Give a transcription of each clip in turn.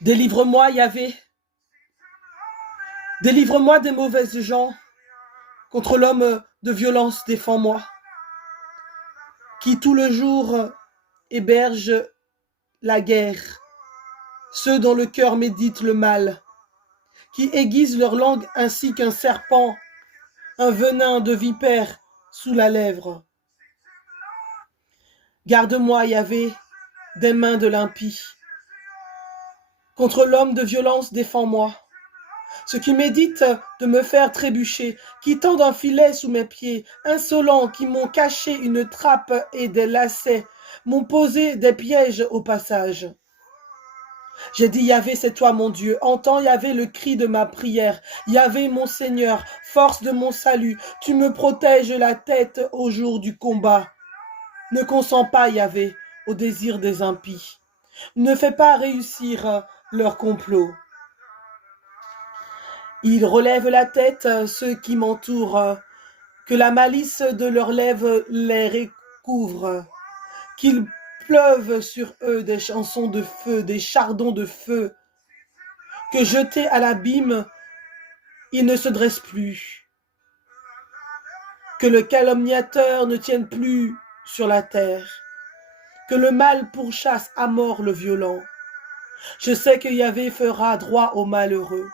Délivre-moi, Yahvé. Délivre-moi des mauvaises gens. Contre l'homme de violence, défends-moi. Qui tout le jour héberge la guerre. Ceux dont le cœur médite le mal. Qui aiguisent leur langue ainsi qu'un serpent. Un venin de vipère sous la lèvre. Garde-moi, Yahvé, des mains de l'impie. Contre l'homme de violence, défends-moi. Ceux qui méditent de me faire trébucher, qui tendent un filet sous mes pieds, insolents, qui m'ont caché une trappe et des lacets, m'ont posé des pièges au passage. J'ai dit, Yahvé, c'est toi mon Dieu. Entends, Yahvé, le cri de ma prière. Yahvé, mon Seigneur, force de mon salut. Tu me protèges la tête au jour du combat. Ne consens pas, Yahvé, au désir des impies. Ne fais pas réussir leur complot. Ils relèvent la tête, ceux qui m'entourent, que la malice de leurs lèvres les recouvre, qu'ils pleuvent sur eux des chansons de feu, des chardons de feu, que jetés à l'abîme, ils ne se dressent plus, que le calomniateur ne tienne plus sur la terre, que le mal pourchasse à mort le violent. Je sais que Yahvé fera droit aux malheureux,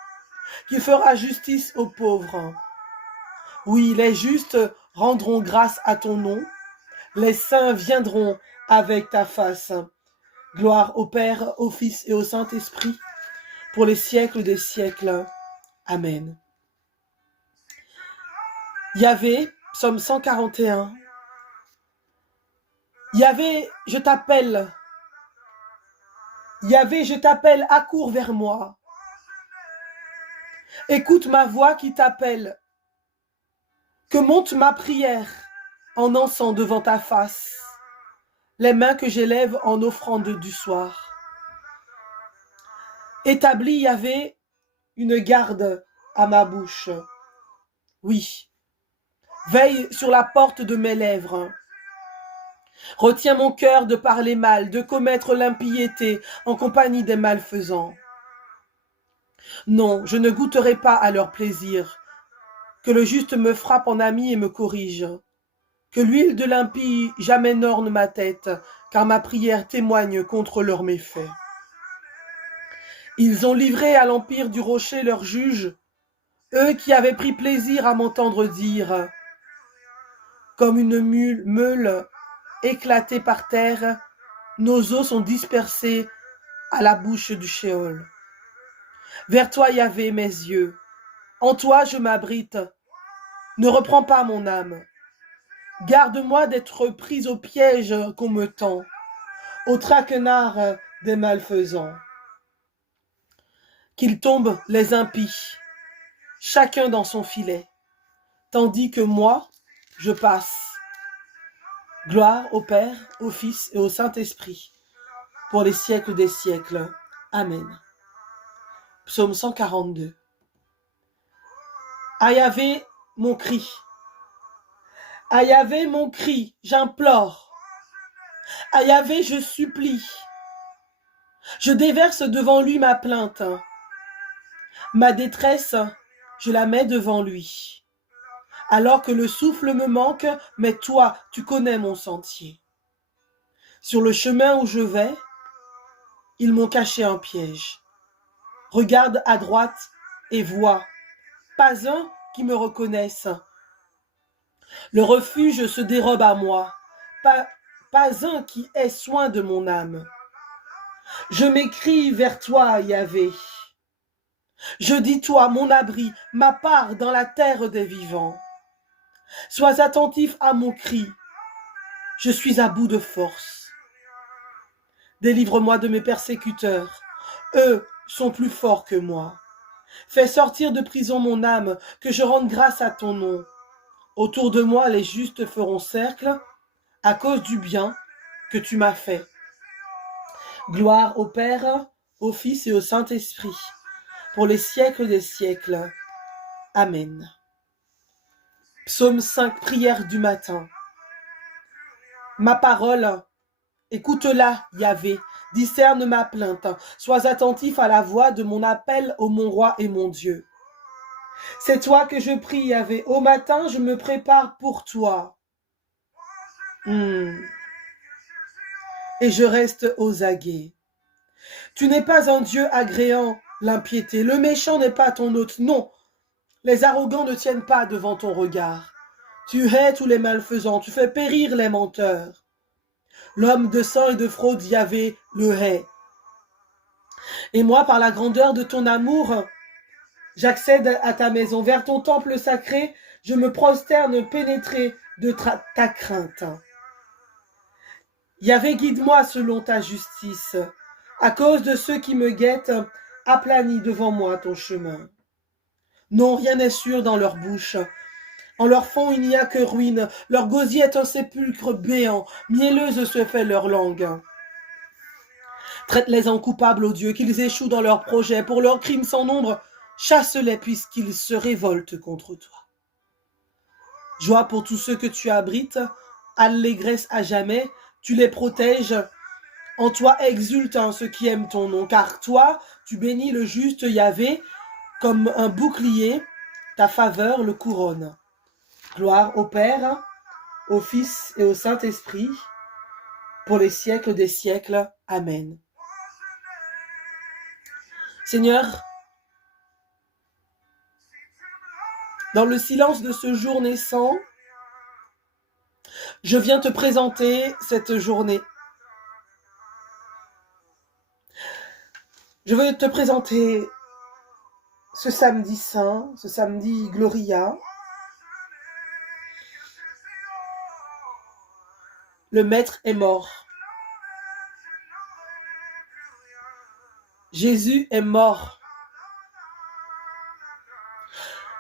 qu'il fera justice aux pauvres. Oui, les justes rendront grâce à ton nom, les saints viendront avec ta face. Gloire au Père, au Fils et au Saint-Esprit, pour les siècles des siècles. Amen. Yahvé, psaume 141. Yahvé, je t'appelle. Yahvé, je t'appelle, accours vers moi. Écoute ma voix qui t'appelle. Que monte ma prière en encens devant ta face, les mains que j'élève en offrande du soir. Établis, Yahvé, une garde à ma bouche. Oui, veille sur la porte de mes lèvres. Retiens mon cœur de parler mal, de commettre l'impiété en compagnie des malfaisants. Non, je ne goûterai pas à leur plaisir. Que le juste me frappe en ami et me corrige. Que l'huile de l'impie jamais n'orne ma tête, car ma prière témoigne contre leurs méfaits. Ils ont livré à l'empire du rocher leurs juges, eux qui avaient pris plaisir à m'entendre dire, comme une meule éclatée par terre, nos os sont dispersés à la bouche du Sheol. Vers toi, Yahvé, mes yeux, en toi je m'abrite. Ne reprends pas mon âme. Garde-moi d'être prise au piège qu'on me tend, au traquenard des malfaisants. Qu'ils tombent les impies, chacun dans son filet, tandis que moi, je passe. Gloire au Père, au Fils et au Saint-Esprit, pour les siècles des siècles. Amen. Psaume 142. À Yahvé, mon cri. À Yahvé, mon cri, j'implore. À Yahvé, je supplie. Je déverse devant lui ma plainte. Ma détresse, je la mets devant lui. Alors que le souffle me manque, mais toi, tu connais mon sentier. Sur le chemin où je vais, ils m'ont caché un piège. Regarde à droite et vois, pas un qui me reconnaisse. Le refuge se dérobe à moi, pas un qui ait soin de mon âme. Je m'écrie vers toi, Yahvé. Je dis toi, mon abri, ma part dans la terre des vivants. Sois attentif à mon cri. Je suis à bout de force. Délivre-moi de mes persécuteurs. Eux sont plus forts que moi. Fais sortir de prison mon âme, que je rende grâce à ton nom. Autour de moi, les justes feront cercle, à cause du bien que tu m'as fait. Gloire au Père, au Fils et au Saint-Esprit, pour les siècles des siècles. Amen. Psaume 5, prière du matin. Ma parole, écoute-la, Yahvé, Discerne ma plainte. Sois attentif à la voix de mon appel, ô mon roi et mon Dieu. C'est toi que je prie, Yahvé. Au matin, je me prépare pour toi. Et je reste aux aguets. Tu n'es pas un Dieu agréant l'impiété. Le méchant n'est pas ton hôte. Non, les arrogants ne tiennent pas devant ton regard. Tu hais tous les malfaisants. Tu fais périr les menteurs. L'homme de sang et de fraude, Yahvé, le hait. Et moi, par la grandeur de ton amour, j'accède à ta maison. Vers ton temple sacré, je me prosterne pénétré de ta crainte. Yahvé, guide-moi selon ta justice. À cause de ceux qui me guettent, aplanis devant moi ton chemin. Non, rien n'est sûr dans leur bouche. En leur fond, il n'y a que ruine. Leur gosier est un sépulcre béant. Mielleuse se fait leur langue. Traite-les en coupables, ô Dieu, qu'ils échouent dans leurs projets. Pour leurs crimes sans nombre, chasse-les puisqu'ils se révoltent contre toi. Joie pour tous ceux que tu abrites, allégresse à jamais, tu les protèges. En toi exultent ceux qui aiment ton nom, car toi, tu bénis le juste Yahvé, comme un bouclier, ta faveur le couronne. Gloire au Père, au Fils et au Saint-Esprit, pour les siècles des siècles. Amen. Seigneur, dans le silence de ce jour naissant, je viens te présenter cette journée. Je veux te présenter ce samedi saint, ce samedi Gloria. Le Maître est mort. Jésus est mort.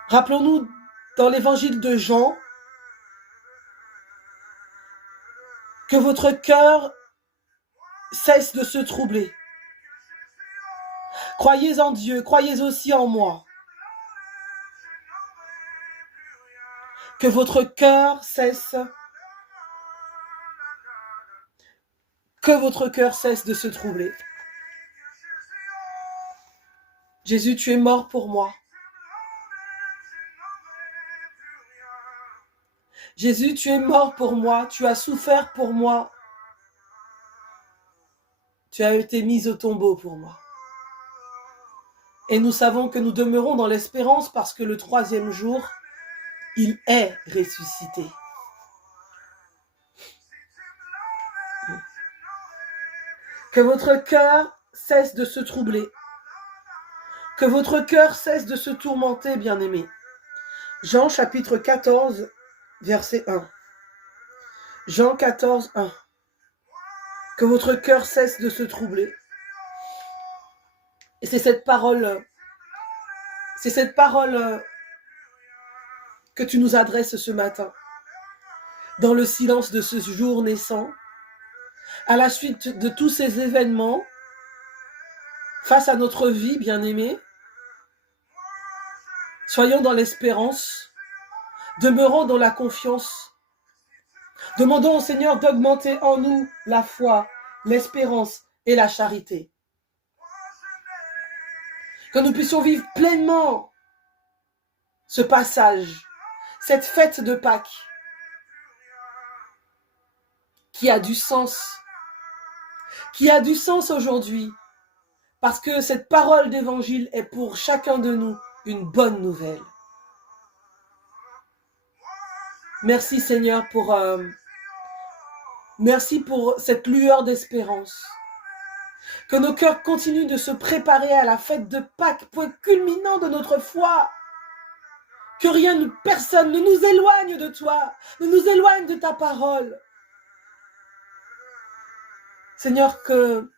Rappelons-nous dans l'évangile de Jean que votre cœur cesse de se troubler. Croyez en Dieu, croyez aussi en moi. Que votre cœur cesse de se troubler. Jésus, tu es mort pour moi. Jésus, tu es mort pour moi, tu as souffert pour moi. Tu as été mis au tombeau pour moi. Et nous savons que nous demeurons dans l'espérance parce que le troisième jour, il est ressuscité. Que votre cœur cesse de se troubler. Que votre cœur cesse de se tourmenter, bien-aimés. Jean chapitre 14, verset 1. Jean 14, 1. Que votre cœur cesse de se troubler. Et c'est cette parole que tu nous adresses ce matin. Dans le silence de ce jour naissant, à la suite de tous ces événements, face à notre vie, bien-aimée, soyons dans l'espérance, demeurons dans la confiance. Demandons au Seigneur d'augmenter en nous la foi, l'espérance et la charité. Que nous puissions vivre pleinement ce passage, cette fête de Pâques, qui a du sens aujourd'hui, parce que cette parole d'évangile est pour chacun de nous une bonne nouvelle. Merci Seigneur merci pour cette lueur d'espérance. Que nos cœurs continuent de se préparer à la fête de Pâques, point culminant de notre foi. Que rien, personne ne nous éloigne de toi, ne nous éloigne de ta parole. Seigneur, que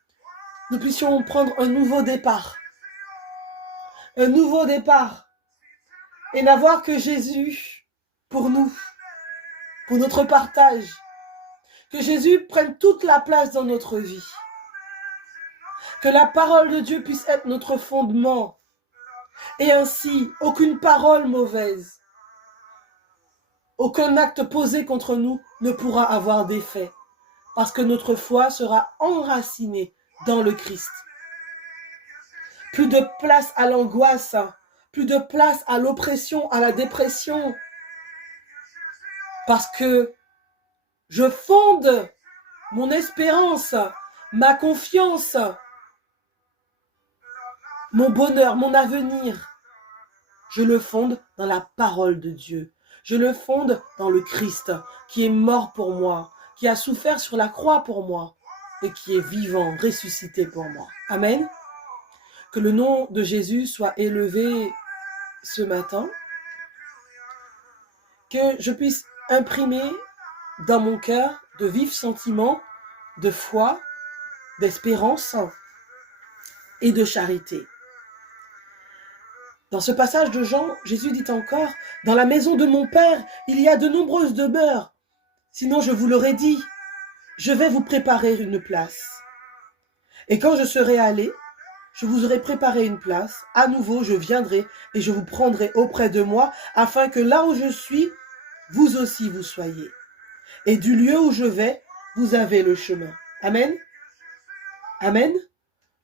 nous puissions prendre un nouveau départ. Un nouveau départ. Et n'avoir que Jésus pour nous, pour notre partage. Que Jésus prenne toute la place dans notre vie. Que la parole de Dieu puisse être notre fondement. Et ainsi, aucune parole mauvaise, aucun acte posé contre nous ne pourra avoir d'effet. Parce que notre foi sera enracinée dans le Christ. Plus de place à l'angoisse, plus de place à l'oppression, à la dépression. Parce que je fonde mon espérance, ma confiance, mon bonheur, mon avenir. Je le fonde dans la parole de Dieu. Je le fonde dans le Christ qui est mort pour moi, qui a souffert sur la croix pour moi et qui est vivant, ressuscité pour moi. Amen. Que le nom de Jésus soit élevé ce matin. Que je puisse imprimer dans mon cœur de vifs sentiments de foi, d'espérance et de charité. Dans ce passage de Jean, Jésus dit encore, « Dans la maison de mon Père, il y a de nombreuses demeures. Sinon, je vous l'aurais dit, je vais vous préparer une place. Et quand je serai allé, je vous aurai préparé une place. À nouveau, je viendrai et je vous prendrai auprès de moi, afin que là où je suis, vous aussi vous soyez. Et du lieu où je vais, vous avez le chemin. » Amen. Amen.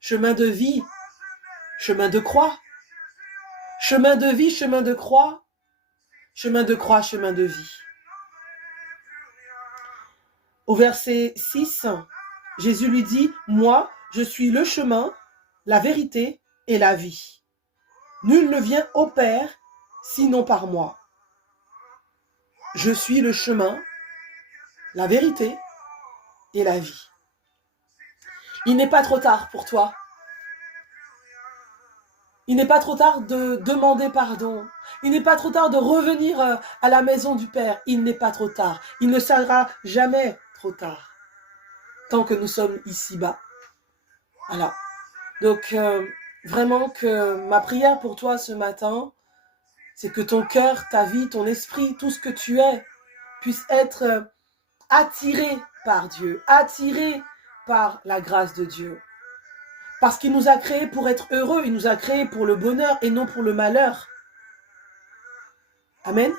Chemin de vie, chemin de croix. Chemin de vie, chemin de croix. Chemin de croix, chemin de vie. Au verset 6, Jésus lui dit, « Moi, je suis le chemin, la vérité et la vie. Nul ne vient au Père, sinon par moi. Je suis le chemin, la vérité et la vie. » Il n'est pas trop tard pour toi. Il n'est pas trop tard de demander pardon. Il n'est pas trop tard de revenir à la maison du Père. Il n'est pas trop tard. Il ne sera jamais trop tard. Tant que nous sommes ici-bas. Voilà. Donc, vraiment que ma prière pour toi ce matin, c'est que ton cœur, ta vie, ton esprit, tout ce que tu es, puisse être attiré par Dieu, attiré par la grâce de Dieu. Parce qu'il nous a créés pour être heureux, il nous a créés pour le bonheur et non pour le malheur. Amen.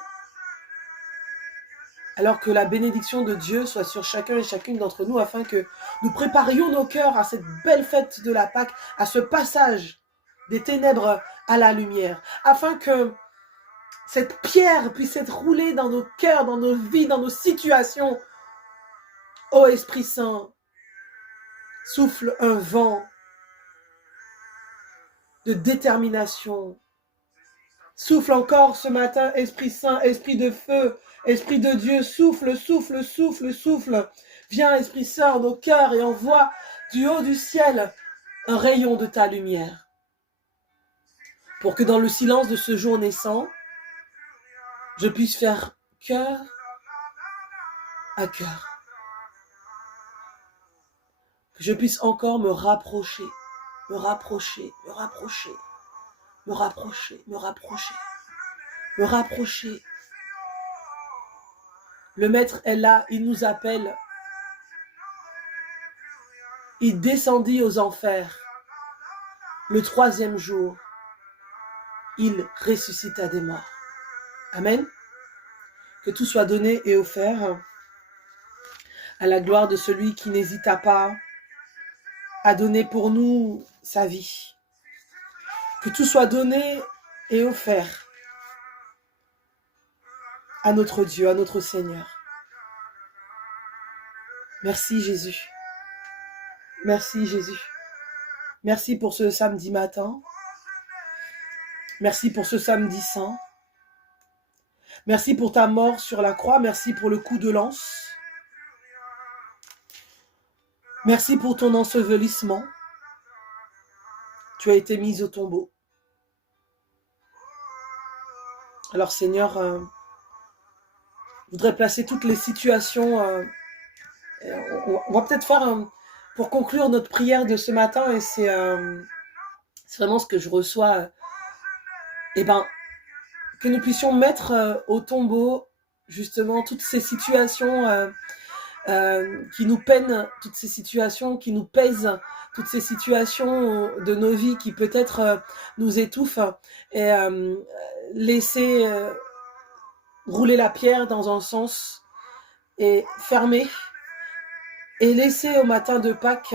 Alors que la bénédiction de Dieu soit sur chacun et chacune d'entre nous, afin que nous préparions nos cœurs à cette belle fête de la Pâque, à ce passage des ténèbres à la lumière, afin que cette pierre puisse être roulée dans nos cœurs, dans nos vies, dans nos situations. Ô Esprit Saint, souffle un vent de détermination. Souffle encore ce matin, Esprit Saint, Esprit de feu, Esprit de Dieu, souffle, souffle, souffle, souffle. Viens, Esprit Saint, en nos cœurs et envoie du haut du ciel un rayon de ta lumière. Pour que dans le silence de ce jour naissant, je puisse faire cœur à cœur. Que je puisse encore me rapprocher, me rapprocher, me rapprocher, me rapprocher, me rapprocher, me rapprocher. Le Maître est là, il nous appelle. Il descendit aux enfers. Le 3e jour, il ressuscita des morts. Amen. Que tout soit donné et offert à la gloire de celui qui n'hésita pas à donner pour nous sa vie. Que tout soit donné et offert à notre Dieu, à notre Seigneur. Merci Jésus. Merci Jésus. Merci pour ce samedi matin. Merci pour ce samedi saint. Merci pour ta mort sur la croix. Merci pour le coup de lance. Merci pour ton ensevelissement. Tu as été mis au tombeau. Alors Seigneur, je voudrais placer toutes les situations. On va peut-être faire, pour conclure notre prière de ce matin, et c'est vraiment ce que je reçois. Que nous puissions mettre au tombeau justement toutes ces situations qui nous peinent, toutes ces situations qui nous pèsent, toutes ces situations de nos vies qui peut-être nous étouffent, et laisser rouler la pierre dans un sens et fermer, et laisser au matin de Pâques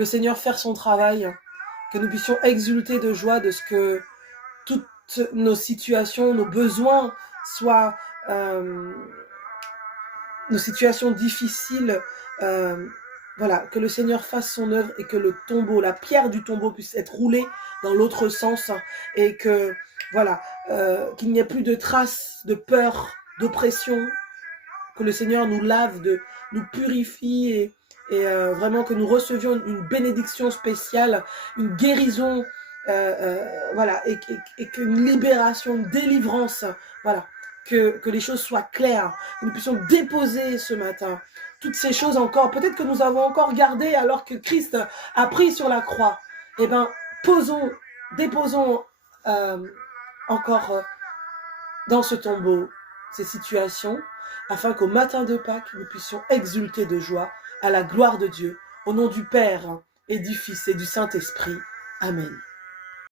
le Seigneur faire son travail, que nous puissions exulter de joie de ce que toutes nos situations, nos besoins soient, nos situations difficiles, voilà, que le Seigneur fasse son œuvre et que le tombeau, la pierre du tombeau puisse être roulée dans l'autre sens et que, voilà, qu'il n'y ait plus de traces de peur, d'oppression, que le Seigneur nous lave, nous purifie vraiment que nous recevions une bénédiction spéciale, une guérison, voilà, et qu'une libération, une délivrance, voilà, que les choses soient claires, que nous puissions déposer ce matin toutes ces choses encore, peut-être que nous avons encore gardé alors que Christ a pris sur la croix. Eh bien, déposons encore dans ce tombeau ces situations, afin qu'au matin de Pâques, nous puissions exulter de joie à la gloire de Dieu, au nom du Père et du Fils et du Saint-Esprit. Amen.